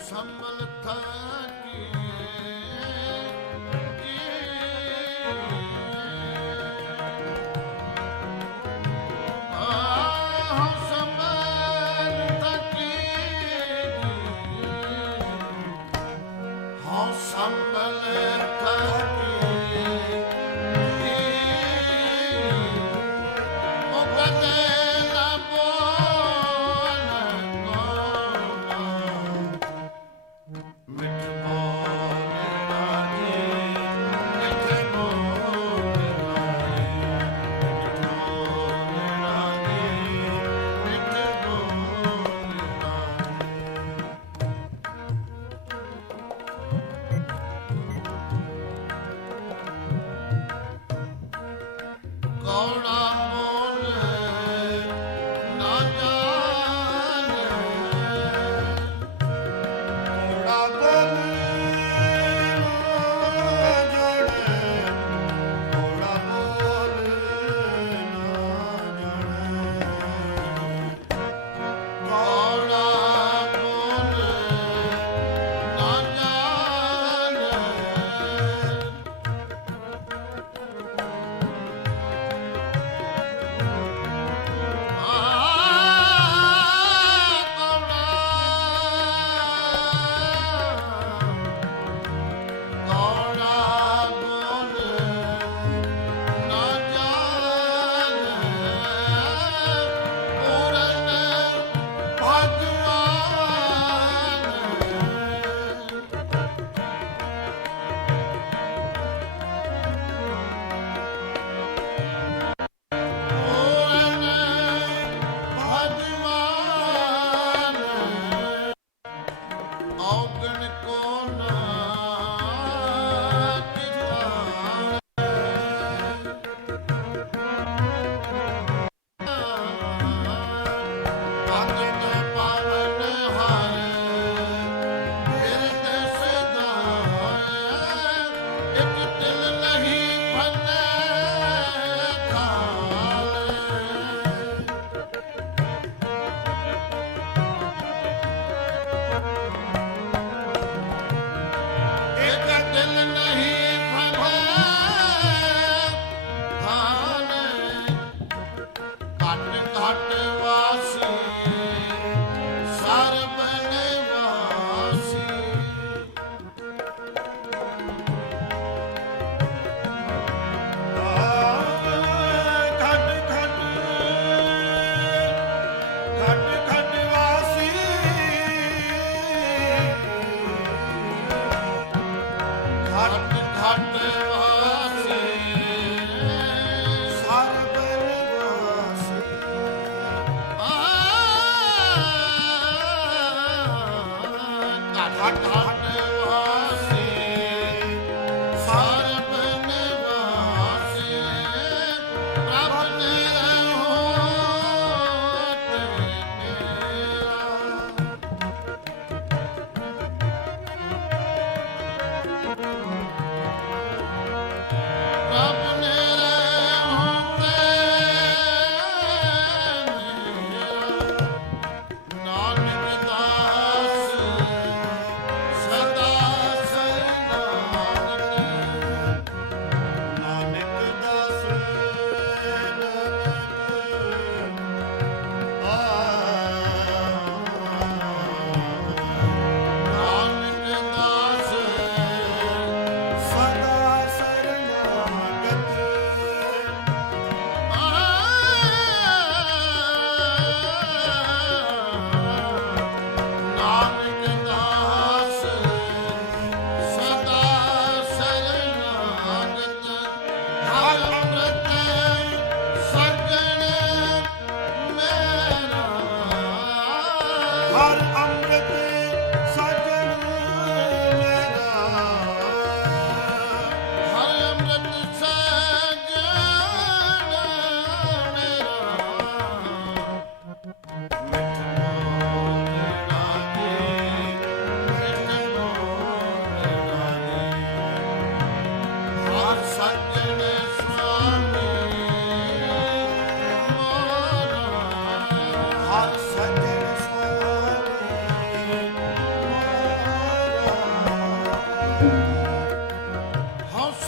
Sambhal ਥਾਕੀ Bye.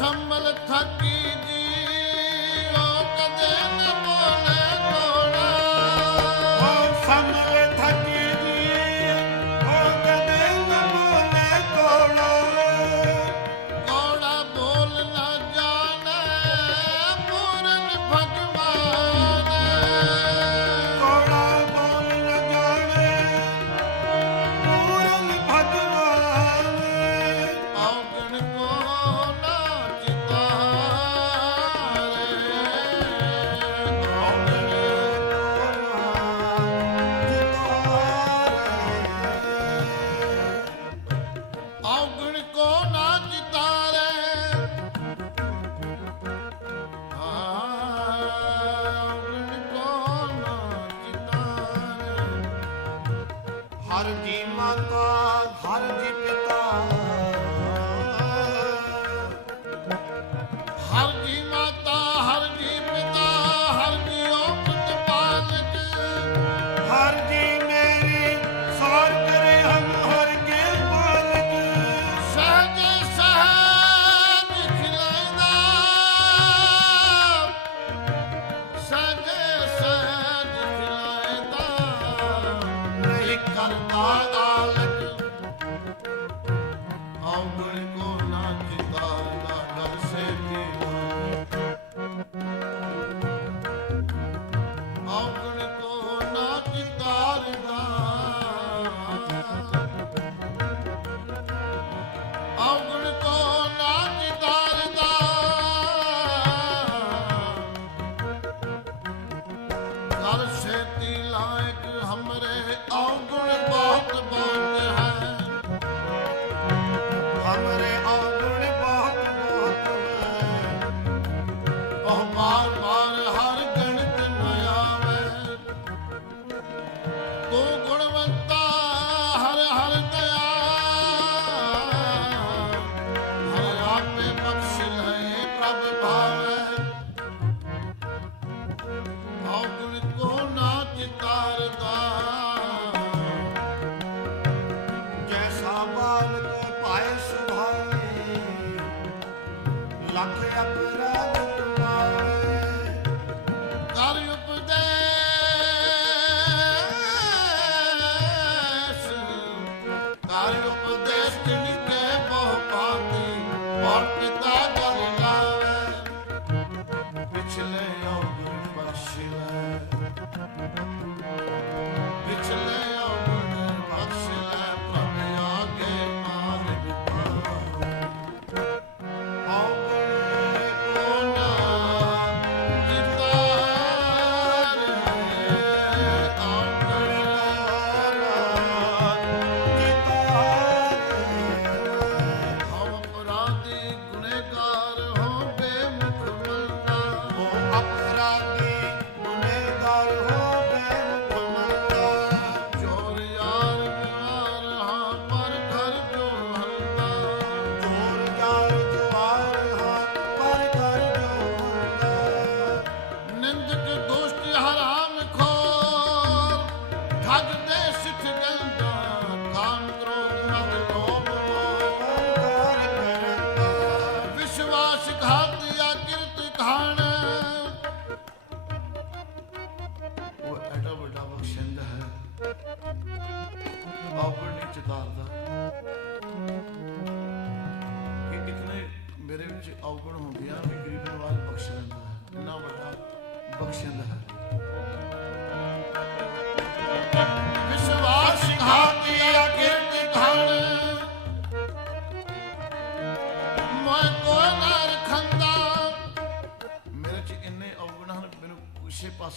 ਸੰਮਲ ਥਾਕੀ How did you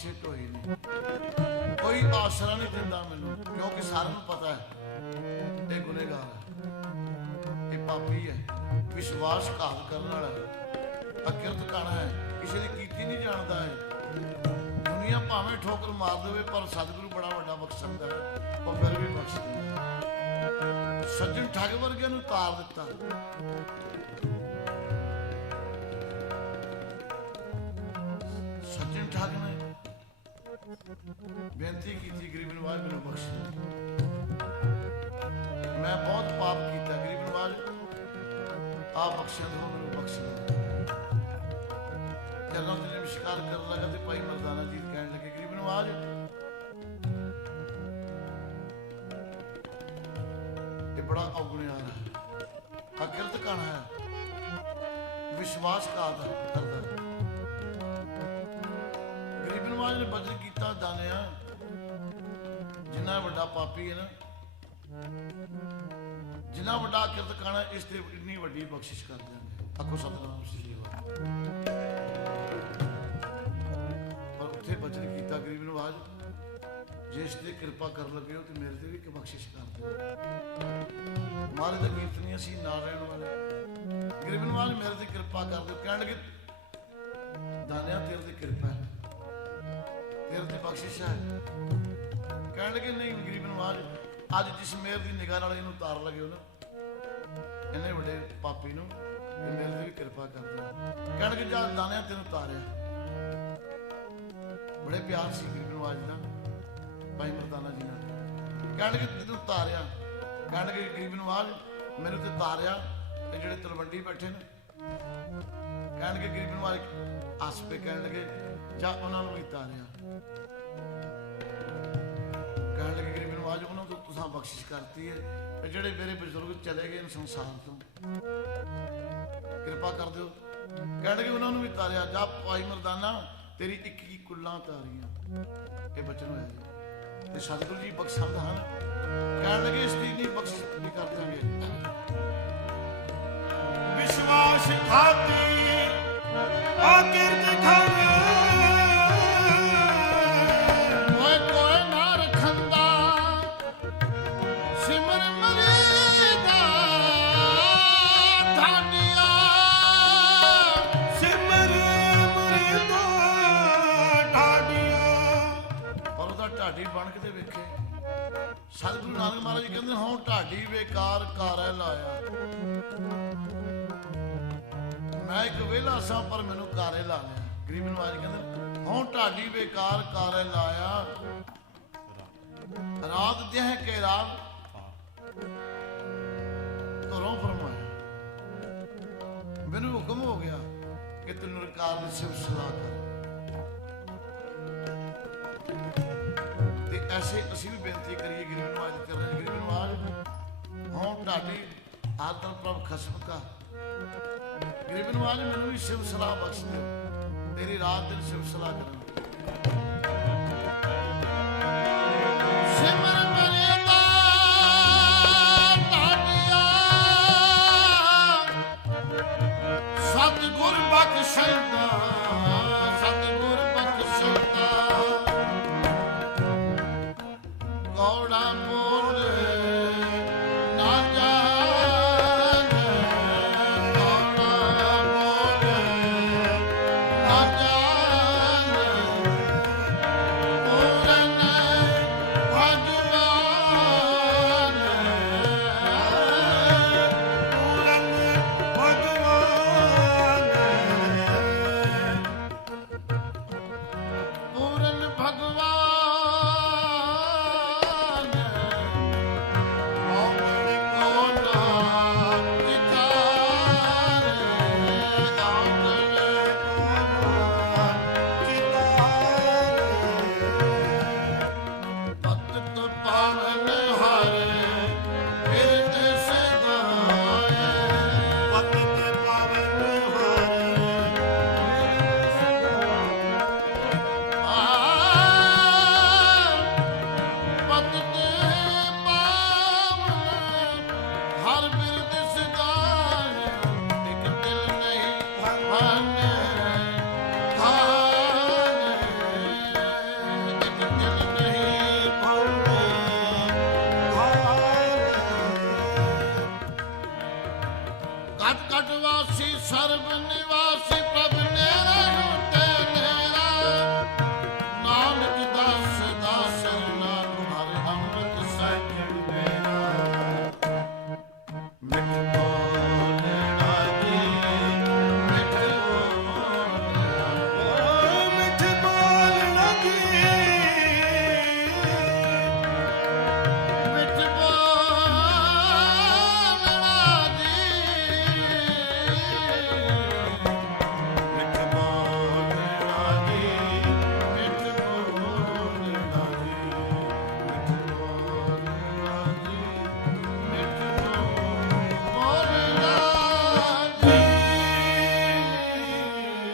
ਕਿਸੇ ਪਾਸੇ ਢੋਈ ਕੋਈ ਆਸਰਾ ਨਹੀਂ ਦਿੰਦਾ ਮੈਨੂੰ, ਕਿਉਂਕਿ ਸਾਰਿਆਂ ਨੂੰ ਪਤਾ ਹੈ ਇਹ ਗੁਨੇਗਾਰ ਹੈ। ਇਹ ਪਾਪੀ ਹੈ ਵਿਸ਼ਵਾਸਘਾਤ ਕਰਨ ਵਾਲਾ ਹੈ, ਅਕਿਰਤ ਕਣ ਹੈ, ਕਿਸੇ ਦੀ ਕੀਤੀ ਨਹੀਂ ਜਾਣਦਾ ਹੈ। ਦੁਨੀਆ ਭਾਵੇਂ ਠੋਕਰ ਮਾਰ ਦੇਵੇ, ਪਰ ਸਤਿਗੁਰੂ ਬੜਾ ਵੱਡਾ ਬਖਸ਼ੰਦਾ ਹੈ, ਉਹ ਫਿਰ ਵੀ ਬਖਸ਼ ਸੱਜਣ ਠੱਗ ਵਰਗਿਆਂ ਨੂੰ ਤਾਰ ਦਿੱਤਾ। ਬੇਨਤੀ ਕੀਤੀ ਗਰੀਬ ਨਵਾਜ ਮੈਨੂੰ ਬਖਸ਼ ਮੈਂ ਬਹੁਤ ਪਾਪ ਕੀਤਾ, ਗਰੀਬ ਨਵਾਜ। ਆ ਬਖਸ਼ਿਆ ਦੋ ਮੈਨੂੰ ਬਖਸ਼ ਚਰਨਾਂ ਤੇ ਨਮਸਕਾਰ ਕਰਨ ਲੱਗਾ ਤੇ ਭਾਈ ਮਰਦਾਨਾ ਜੀ ਕਹਿਣ ਲੱਗੇ, ਗਰੀਬ ਨਵਾਜ। ਇਹ ਬੜਾ ਔਗਣਿਆ ਹੈ। ਅਕਿਰਤ ਕਣ ਹੈ। ਵਿਸ਼ਵਾਸਘਾਤ ਕਰਦਾ ਹੈ। ਗਰੀਬ ਨੇ ਬਦਲ ਕੀਤਾ ਦਾਨਿਆ। ਜਿੰਨਾ ਵੱਡਾ ਪਾਪੀ ਹੈ ਨਾ, ਜਿੰਨਾ ਵੱਡਾ ਕਿਰਤ ਖਾਣਾ ਇਸ ਤੇ ਇੰਨੀ ਵੱਡੀ ਬਖਸ਼ਿਸ਼ ਕਰ ਦਿਆਂਗੇ ਆਖੋ ਸਤਨਾਮ, ਸ੍ਰੀ ਵਾਹਿਗੁਰੂ ਪਰ ਉੱਥੇ ਬਚਨ ਕੀਤਾ ਗਰੀਬ ਨਵਾਜ ਜੇ ਇਸ ਤੇ ਕਿਰਪਾ ਕਰਨ ਲੱਗੇ ਹੋ ਤੇ ਮੇਰੇ ਤੇ ਵੀ ਇੱਕ ਬਖਸ਼ਿਸ਼ ਕਰ ਦਿਓ। ਮਾਰੇ ਦਾ ਕੀਰਤਨੀ ਅਸੀਂ ਨਾਰਾਇਣ ਵਾਲੇ ਗਰੀਬ ਨਵਾਜ ਮੇਰੇ ਤੇ ਕਿਰਪਾ ਕਰ ਦਿਓ। ਕਹਿਣ ਲੱਗੇ ਦਾਨਿਆ, ਤੇਰੇ ਤੇ ਕਿਰਪਾ ਹੈ। ਤੇਰੇ ਤੇ ਬਖਸ਼ਿਸ਼ ਹੈ। ਕਹਿਣ ਲੱਗੇ, ਨਹੀਂ, ਗਰੀਬ ਨਵਾਜ ਅੱਜ ਜਿਸ ਮੇਰ ਦੀ ਨਿਗਾਹ ਨਾਲ ਇਹਨੂੰ ਤਾਰ ਲਗੇ ਉਹਨੂੰ, ਇਹਨੇ ਵੱਡੇ ਪਾਪੀ ਨੂੰ ਤੇ ਮੇਰੇ ਤੇ ਵੀ ਕਿਰਪਾ ਕਰ ਦੇ ਕਹਿਣਗੇ ਜਾ ਦਾਨਿਆਂ ਤੈਨੂੰ ਤਾਰਿਆ। ਬੜੇ ਪਿਆਰ ਸੀ ਗਰੀਬ ਨਵਾਜ ਦਾ, ਭਾਈ ਮਰਦਾਨਾ ਜੀ ਨਾਲ। ਕਹਿਣਗੇ ਤੈਨੂੰ ਤਾਰਿਆ। ਕਹਿਣਗੇ ਗਰੀਬ ਨਵਾਜ ਮੈਨੂੰ ਤੇ ਤਾਰਿਆ ਤੇ ਜਿਹੜੇ ਤਲਵੰਡੀ ਬੈਠੇ ਨੇ। ਕਹਿਣਗੇ ਗਰੀਬ ਨਵਾਜ ਆਸ ਪੇ ਕਹਿਣ ਲੱਗੇ, ਜਾਂ ਉਹਨਾਂ ਨੂੰ ਵੀ ਤਾਰਿਆ। ਕਹਿਣ ਲੱਗੇ ਗਰੀਬ ਨਵਾਜ ਉਹਨਾਂ ਤੋਂ ਤੁਸੀਂ ਬਖਸ਼ਿਸ਼ ਕਰਤੀ ਹੈ ਤੇ ਜਿਹੜੇ ਮੇਰੇ ਬਜ਼ੁਰਗ ਚਲੇ ਗਏ ਨੇ ਸੰਸਾਰ ਤੋਂ। ਕਿਰਪਾ ਕਰ ਦਿਓ। ਕਹਿਣ ਲੱਗੇ ਉਹਨਾਂ ਨੂੰ ਵੀ ਤਾਰਿਆ, ਜਾ ਭਾਈ ਮਰਦਾਨਾ, ਤੇਰੀ ਇੱਕ ਹੀ ਕੁੱਲਾਂ ਤਾਰੀਆਂ। ਇਹ ਬਚਨ ਹੋਇਆ ਜੀ। ਤੇ ਸਤਿਗੁਰੂ ਜੀ ਬਖਸ਼ਾਉਂਦਾ ਹਨ। ਕਹਿਣ ਲੱਗੇ ਇਸ ਦੀ ਨਹੀਂ ਬਖਸ਼ ਬੇਕਾਰ ਲਾਇਆ। ਮੈਂ ਇੱਕ ਵਿਹਲਾ ਸਾਂ, ਪਰ ਮੈਨੂੰ ਕਾਰੇ ਲਾ ਲਿਆ। ਗਰੀਬ ਨਵਾਜ ਕਹਿੰਦੇ ਹਾਂ ਢਾਡੀ ਬੇਕਾਰ ਕਾਰੈ ਲਾਇਆ। ਰਾਤ ਦੇਹ ਕੇ ਰਾਤ ਘਰੋਂ ਫਰਮਾਇਆ। ਮੈਨੂੰ ਹੁਕਮ ਹੋ ਗਿਆ ਕਿ ਤੂੰ ਰਕਾਰ ਦੀ ਸਿਫਤ ਸਲਾਹ ਕਰ। ਤੇ ਐਸੇ ਅਸੀਂ ਵੀ ਬੇਨਤੀ ਕਰੀਏ, ਗਰੀਬ ਨਵਾਜ ਦੇ ਗਰੀਬ ਨਵਾਜ ਹੋਂ ਢਾਡੀ ਆਦਰ ਪ੍ਰਭ ਖਸਮ ਕਾ। ਗਰੀਬ ਨਵਾਜ ਮੈਨੂੰ ਵੀ ਸ਼ਿਵ ਸਲਾਹ ਬਖਸ਼ ਦਿਓ। ਤੇਰੀ ਰਾਤ ਦਿਨ ਸ਼ਿਵ ਸਲਾਹ ਕਰਨ